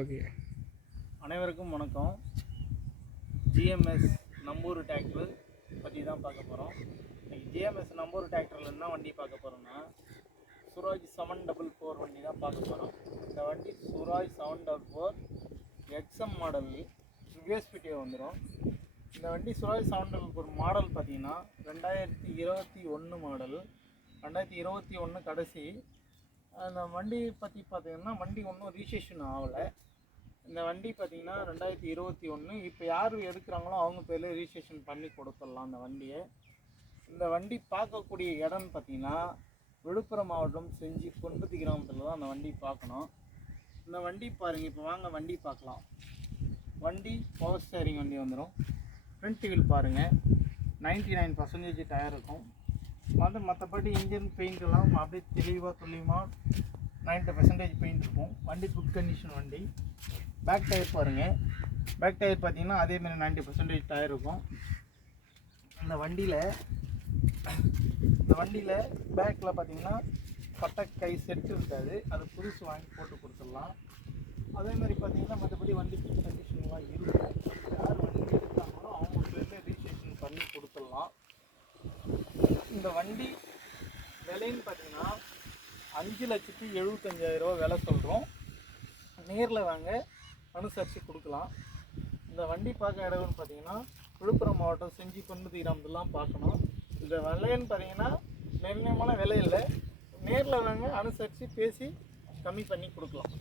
Okay. அனைவருக்கும் வணக்கம். GMS நம்பூர் tractor பற்றி தான் பார்க்க போகிறோம். இன்னைக்கு ஜிஎம்எஸ் நம்பூர் டிராக்டரில் என்ன வண்டி பார்க்க போகிறோம்னா சுராஜ் 744 வண்டி தான் பார்க்க போகிறோம். இந்த வண்டி சுராஜ் 744 எக்ஸ்எம் மாடல் யூஎஸ்பிடி வந்துடும். இந்த வண்டி சுராஜ் 744 மாடல் பார்த்தீங்கன்னா 2021 மாடல், 2021 கடைசி. அந்த வண்டி பற்றி பார்த்தீங்கன்னா வண்டி ஒன்றும் ரிஜிஸ்ட்ரேஷன் ஆகலை. இந்த வண்டி பார்த்திங்கன்னா 2021. இப்போ யார் எடுக்கிறாங்களோ அவங்க பேரில் ரிஜிஸ்ட்ரேஷன் பண்ணி கொடுத்துடலாம் அந்த வண்டியை. இந்த வண்டி பார்க்கக்கூடிய இடம்னு பார்த்திங்கன்னா விழுப்புரம் மாவட்டம் செஞ்சி கொண்டதி கிராமத்தில் தான் அந்த வண்டி பார்க்கணும். இந்த வண்டி பாருங்கள், இப்போ வாங்க வண்டி பார்க்கலாம். வண்டி பவர் ஸ்டேரிங் வண்டி வந்துடும். ஃப்ரண்ட் வீல் பாருங்கள், 99% டயர் இருக்கும். மற்றபடி இன்ஜின் பெயிண்ட்லாம் அப்படியே தெளிவாக துல்லியமாக 90% பெயிண்ட் இருக்கும். வண்டி குட் கண்டிஷன் வண்டி. பேக் டயர் பாருங்கள், பேக் டயர் பார்த்தீங்கன்னா அதேமாதிரி 90% டயர் இருக்கும். இந்த வண்டியில் பேக்கில் பார்த்தீங்கன்னா பட்டக்கை செட்டு இருக்காது, அது புதுசு வாங்கி போட்டு கொடுத்துடலாம். அதேமாதிரி பார்த்தீங்கன்னா மற்றபடி வண்டி குட் கண்டிஷன்லாம் இருக்கும். யார் வண்டி எடுத்தாங்களோ அவங்க பேரில் ரிஜிஸ்ட்ரேஷன் பண்ணி கொடுத்துடலாம். இந்த வண்டி விலைன்னு பார்த்தீங்கன்னா 5,75,000 விலை சொல்கிறோம். நேரில் வாங்க அனுசரித்து கொடுக்கலாம். இந்த வண்டி பார்க்க இடம்னு பார்த்தீங்கன்னா விழுப்புரம் மாவட்டம் செஞ்சி கொண்டதி கிராமத்துலாம் பார்க்கணும். இந்த விலைன்னு பார்த்தீங்கன்னா நிர்ணயமான விலை இல்லை, நேரில் வாங்க அனுசரித்து பேசி கம்மி பண்ணி கொடுக்கலாம்.